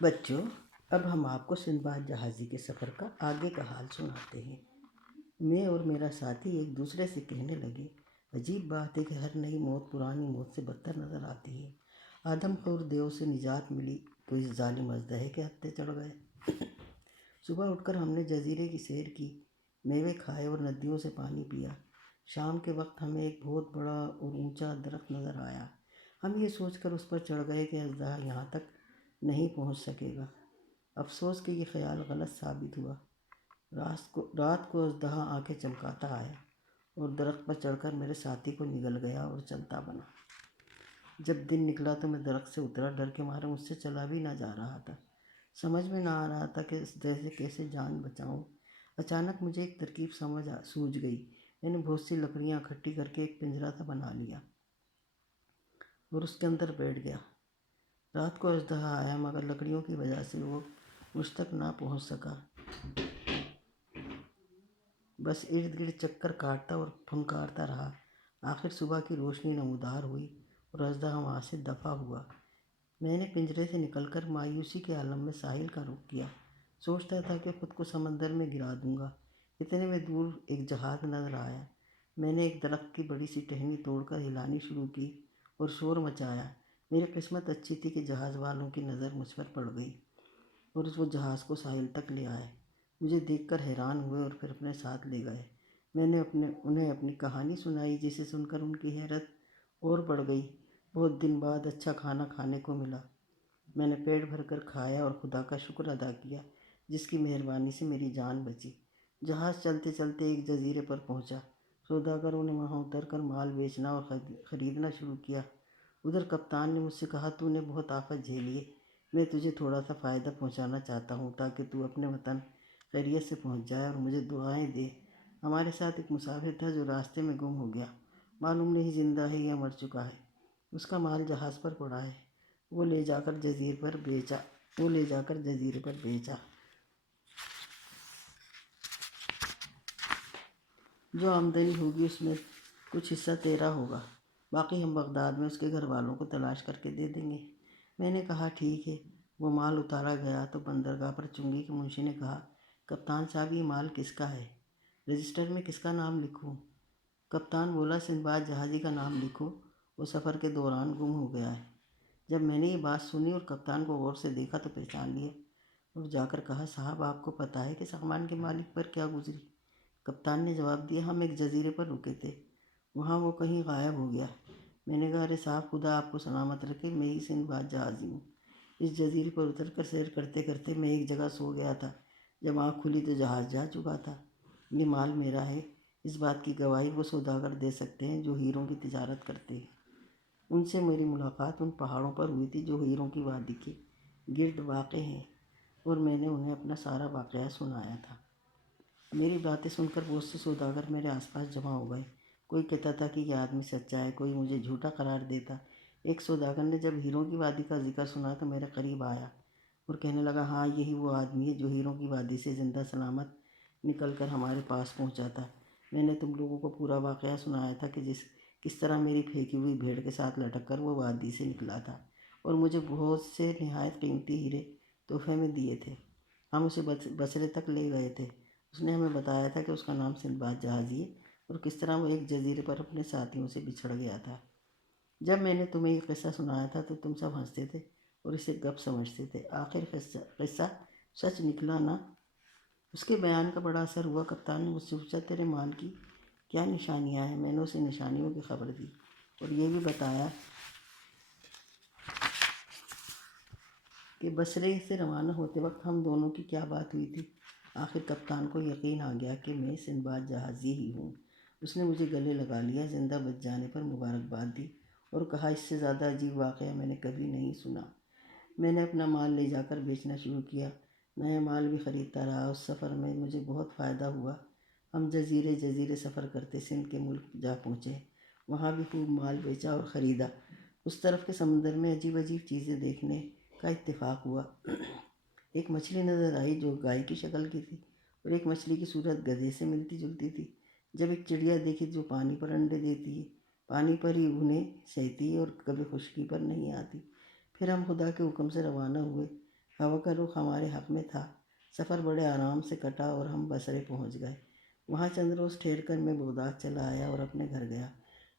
بچوں، اب ہم آپ کو سندباد جہازی کے سفر کا آگے کا حال سناتے ہیں۔ میں اور میرا ساتھی ایک دوسرے سے کہنے لگے، عجیب بات ہے کہ ہر نئی موت پرانی موت سے بدتر نظر آتی ہے۔ آدم خور دیو سے نجات ملی تو اس ظالم اژدہے کے ہتھے چڑھ گئے۔ صبح اٹھ کر ہم نے جزیرے کی سیر کی، میوے کھائے اور ندیوں سے پانی پیا۔ شام کے وقت ہمیں ایک بہت بڑا اور اونچا درخت نظر آیا۔ ہم یہ سوچ کر اس پر چڑھ گئے کہ اژدہا یہاں تک نہیں پہنچ سکے گا۔ افسوس کہ یہ خیال غلط ثابت ہوا۔ رات کو اژدہا آنکھیں چمکاتا آیا اور درخت پر چڑھ کر میرے ساتھی کو نگل گیا اور چلتا بنا۔ جب دن نکلا تو میں درخت سے اترا، ڈر کے مارے مجھ سے چلا بھی نہ جا رہا تھا۔ سمجھ میں نہ آ رہا تھا کہ اژدہے سے کیسے جان بچاؤں۔ اچانک مجھے ایک ترکیب سوجھ گئی۔ میں نے بہت سی لکڑیاں اکٹھی کر کے ایک پنجرا سا بنا لیا اور اس کے اندر بیٹھ گیا۔ رات کو اژدہا آیا مگر لکڑیوں کی وجہ سے وہ مجھ تک نہ پہنچ سکا۔ بس ارد گرد چکر کاٹتا اور پھنکارتا رہا۔ آخر صبح کی روشنی نمودار ہوئی اور اژدہا وہاں سے دفع ہوا۔ میں نے پنجرے سے نکل کر مایوسی کے عالم میں ساحل کا رخ کیا۔ سوچتا تھا کہ خود کو سمندر میں گرا دوں گا۔ اتنے میں دور ایک جہاز نظر آیا۔ میں نے ایک درخت کی بڑی سی ٹہنی توڑ کر ہلانی شروع کی اور شور مچایا۔ میری قسمت اچھی تھی کہ جہاز والوں کی نظر مجھ پر پڑ گئی اور وہ جہاز کو ساحل تک لے آئے۔ مجھے دیکھ کر حیران ہوئے اور پھر اپنے ساتھ لے گئے۔ میں نے انہیں اپنی کہانی سنائی، جسے سن کر ان کی حیرت اور بڑھ گئی۔ بہت دن بعد اچھا کھانا کھانے کو ملا۔ میں نے پیٹ بھر کر کھایا اور خدا کا شکر ادا کیا جس کی مہربانی سے میری جان بچی۔ جہاز چلتے چلتے ایک جزیرے پر پہنچا۔ سوداگروں نے وہاں اتر کر مال بیچنا اور خریدنا شروع کیا۔ ادھر کپتان نے مجھ سے کہا، تو نے بہت آفت جھیلی ہے، میں تجھے تھوڑا سا فائدہ پہنچانا چاہتا ہوں تاکہ تو اپنے وطن خیریت سے پہنچ جائے اور مجھے دعائیں دے۔ ہمارے ساتھ ایک مسافر تھا جو راستے میں گم ہو گیا، معلوم نہیں زندہ ہے یا مر چکا ہے۔ اس کا مال جہاز پر پڑا ہے، وہ لے جا کر جزیرے پر بیچا۔ جو آمدنی ہوگی اس میں کچھ حصہ تیرا ہوگا، باقی ہم بغداد میں اس کے گھر والوں کو تلاش کر کے دے دیں گے۔ میں نے کہا ٹھیک ہے۔ وہ مال اتارا گیا تو بندرگاہ پر چنگی کے منشی نے کہا، کپتان صاحب یہ مال کس کا ہے؟ رجسٹر میں کس کا نام لکھوں؟ کپتان بولا، سندباد جہازی کا نام لکھو، وہ سفر کے دوران گم ہو گیا ہے۔ جب میں نے یہ بات سنی اور کپتان کو غور سے دیکھا تو پہچان لیا اور جا کر کہا، صاحب آپ کو پتہ ہے کہ سامان کے مالک پر کیا گزری؟ کپتان نے جواب دیا، ہم ایک جزیرے پر رکے تھے، وہاں وہ کہیں غائب ہو گیا۔ میں نے کہا، ارے صاحب خدا آپ کو سلامت رکھے، میں ہی سندباد جہازی ہوں۔ اس جزیرے پر اتر کر سیر کرتے کرتے میں ایک جگہ سو گیا تھا، جب آنکھ کھلی تو جہاز جا چکا تھا۔ یہ مال میرا ہے، اس بات کی گواہی وہ سوداگر دے سکتے ہیں جو ہیروں کی تجارت کرتے ہیں۔ ان سے میری ملاقات ان پہاڑوں پر ہوئی تھی جو ہیروں کی وادی کے گرد واقع ہیں، اور میں نے انہیں اپنا سارا واقعہ سنایا تھا۔ میری باتیں سن کر بہت سے سوداگر میرے آس پاس جمع ہو گئے۔ کوئی کہتا تھا کہ یہ آدمی سچا ہے، کوئی مجھے جھوٹا قرار دیتا۔ ایک سوداگر نے جب ہیروں کی وادی کا ذکر سنا تو میرے قریب آیا اور کہنے لگا، ہاں یہی وہ آدمی ہے جو ہیروں کی وادی سے زندہ سلامت نکل کر ہمارے پاس پہنچا تھا۔ میں نے تم لوگوں کو پورا واقعہ سنایا تھا کہ کس طرح میری پھینکی ہوئی بھیڑ کے ساتھ لٹک کر وہ وادی سے نکلا تھا اور مجھے بہت سے نہایت قیمتی ہیرے تحفے میں دیے تھے۔ ہم اسے بصرے تک لے گئے تھے۔ اس نے ہمیں بتایا تھا کہ اس کا نام سندباد جہازی ہے اور کس طرح وہ ایک جزیرے پر اپنے ساتھیوں سے بچھڑ گیا تھا۔ جب میں نے تمہیں یہ قصہ سنایا تھا تو تم سب ہنستے تھے اور اسے گپ سمجھتے تھے۔ آخر قصہ سچ نکلا نا؟ اس کے بیان کا بڑا اثر ہوا۔ کپتان نے مجھ سے پوچھا، تیرے مال کی کیا نشانیاں ہیں؟ میں نے اسے نشانیوں کی خبر دی اور یہ بھی بتایا کہ بصرے سے روانہ ہوتے وقت ہم دونوں کی کیا بات ہوئی تھی۔ آخر کپتان کو یقین آ گیا کہ میں سندباد جہازی ہی ہوں۔ اس نے مجھے گلے لگا لیا، زندہ بچ جانے پر مبارکباد دی اور کہا، اس سے زیادہ عجیب واقعہ میں نے کبھی نہیں سنا۔ میں نے اپنا مال لے جا کر بیچنا شروع کیا، نیا مال بھی خریدتا رہا۔ اس سفر میں مجھے بہت فائدہ ہوا۔ ہم جزیرے سفر کرتے سندھ کے ملک جا پہنچے، وہاں بھی خوب مال بیچا اور خریدا۔ اس طرف کے سمندر میں عجیب عجیب چیزیں دیکھنے کا اتفاق ہوا۔ ایک مچھلی نظر آئی جو گائے کی شکل کی تھی اور ایک مچھلی کی صورت گدھے سے ملتی جلتی تھی۔ جب ایک چڑیا دیکھی جو پانی پر انڈے دیتی ہے، پانی پر ہی انہیں سہتی ہے اور کبھی خشکی پر نہیں آتی۔ پھر ہم خدا کے حکم سے روانہ ہوئے۔ ہوا کا رخ ہمارے حق میں تھا۔ سفر بڑے آرام سے کٹا اور ہم بصرے پہنچ گئے۔ وہاں چند روز ٹھہر کر میں بغداد چلا آیا اور اپنے گھر گیا۔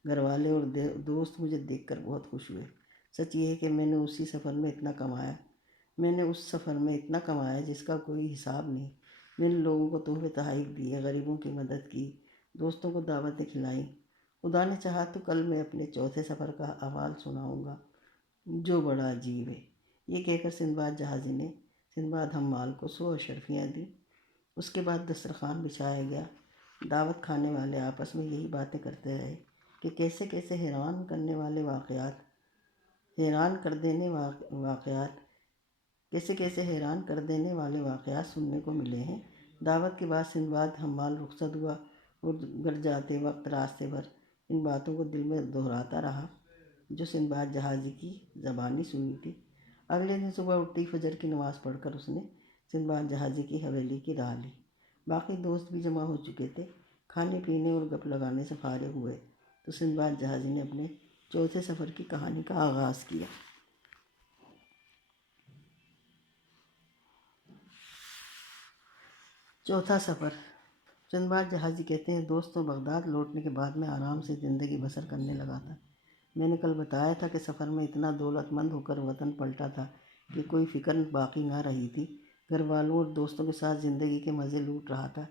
گھر والے اور دوست مجھے دیکھ کر بہت خوش ہوئے۔ سچ یہ ہے کہ میں نے اس سفر میں اتنا کمایا جس کا کوئی حساب نہیں۔ میں نے لوگوں کو تحفے تحائف دیے، غریبوں کی مدد کی، دوستوں کو دعوتیں کھلائیں۔ خدا نے چاہا تو کل میں اپنے چوتھے سفر کا احوال سناؤں گا، جو بڑا عجیب ہے۔ یہ کہہ کر سندباد جہازی نے سندباد حمال کو 100 اشرفیاں دیں۔ اس کے بعد دسترخوان بچھایا گیا۔ دعوت کھانے والے آپس میں یہی باتیں کرتے رہے کہ کیسے کیسے حیران کر دینے والے واقعات سننے کو ملے ہیں۔ دعوت کے بعد سندباد حمال رخصت ہوا اور گھر جاتے وقت راستے بھر ان باتوں کو دل میں دہراتا رہا جو سندباد جہازی کی زبانی سنی تھی۔ اگلے دن صبح اٹھتے ہی فجر کی نماز پڑھ کر اس نے سندباد جہازی کی حویلی کی راہ لی۔ باقی دوست بھی جمع ہو چکے تھے۔ کھانے پینے اور گپ لگانے سے فارغ ہوئے تو سندباد جہازی نے اپنے چوتھے سفر کی کہانی کا آغاز کیا۔ چوتھا سفر۔ سندباد جہازی کہتے ہیں، دوستوں، بغداد لوٹنے کے بعد میں آرام سے زندگی بسر کرنے لگا تھا۔ میں نے کل بتایا تھا کہ سفر میں اتنا دولت مند ہو کر وطن پلٹا تھا کہ کوئی فکر باقی نہ رہی تھی۔ گھر والوں اور دوستوں کے ساتھ زندگی کے مزے لوٹ رہا تھا،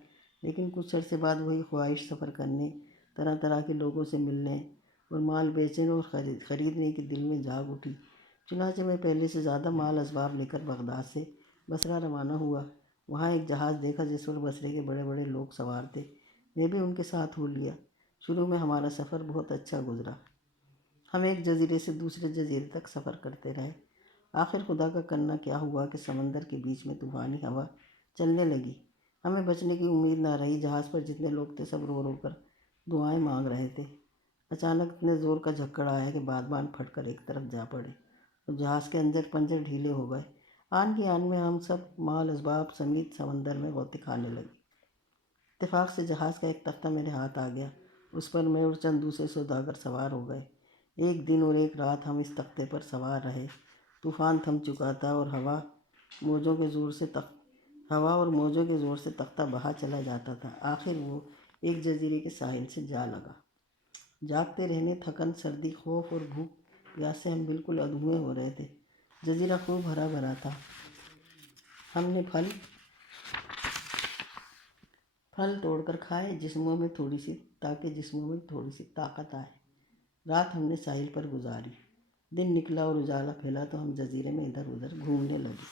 لیکن کچھ عرصے بعد وہی خواہش سفر کرنے، طرح طرح کے لوگوں سے ملنے اور مال بیچنے اور خریدنے کی دل میں جاگ اٹھی۔ چنانچہ میں پہلے سے زیادہ مال اسباب لے کر بغداد سے بصرہ روانہ ہوا۔ وہاں ایک جہاز دیکھا جس پر بصرے کے بڑے بڑے لوگ سوار تھے۔ میں بھی ان کے ساتھ ہو لیا۔ شروع میں ہمارا سفر بہت اچھا گزرا۔ ہم ایک جزیرے سے دوسرے جزیرے تک سفر کرتے رہے۔ آخر خدا کا کرنا کیا ہوا کہ سمندر کے بیچ میں طوفانی ہوا چلنے لگی۔ ہمیں بچنے کی امید نہ رہی۔ جہاز پر جتنے لوگ تھے سب رو رو کر دعائیں مانگ رہے تھے۔ اچانک اتنے زور کا جھکڑ آیا کہ بادبان پھٹ کر ایک طرف جا پڑے اور جہاز کے پنجر ڈھیلے ہو گئے۔ آن کی آن میں ہم سب مال اسباب سمیت سمندر میں غوطے کھانے لگے۔ اتفاق سے جہاز کا ایک تختہ میرے ہاتھ آ گیا۔ اس پر میں اور چند دوسرے سوداگر سوار ہو گئے۔ ایک دن اور ایک رات ہم اس تختے پر سوار رہے۔ طوفان تھم چکا تھا اور ہوا اور موجوں کے زور سے تختہ بہا چلا جاتا تھا۔ آخر وہ ایک جزیرے کے ساحل سے جا لگا۔ جاگتے رہنے، تھکن، سردی، خوف اور بھوک پیاس سے ہم بالکل ادھوئے ہو رہے تھے۔ جزیرہ خوب ہرا بھرا تھا۔ ہم نے پھل توڑ کر کھائے تاکہ جسموں میں تھوڑی سی طاقت آئے۔ رات ہم نے ساحل پر گزاری۔ دن نکلا اور اجالا پھیلا تو ہم جزیرے میں ادھر ادھر گھومنے لگے۔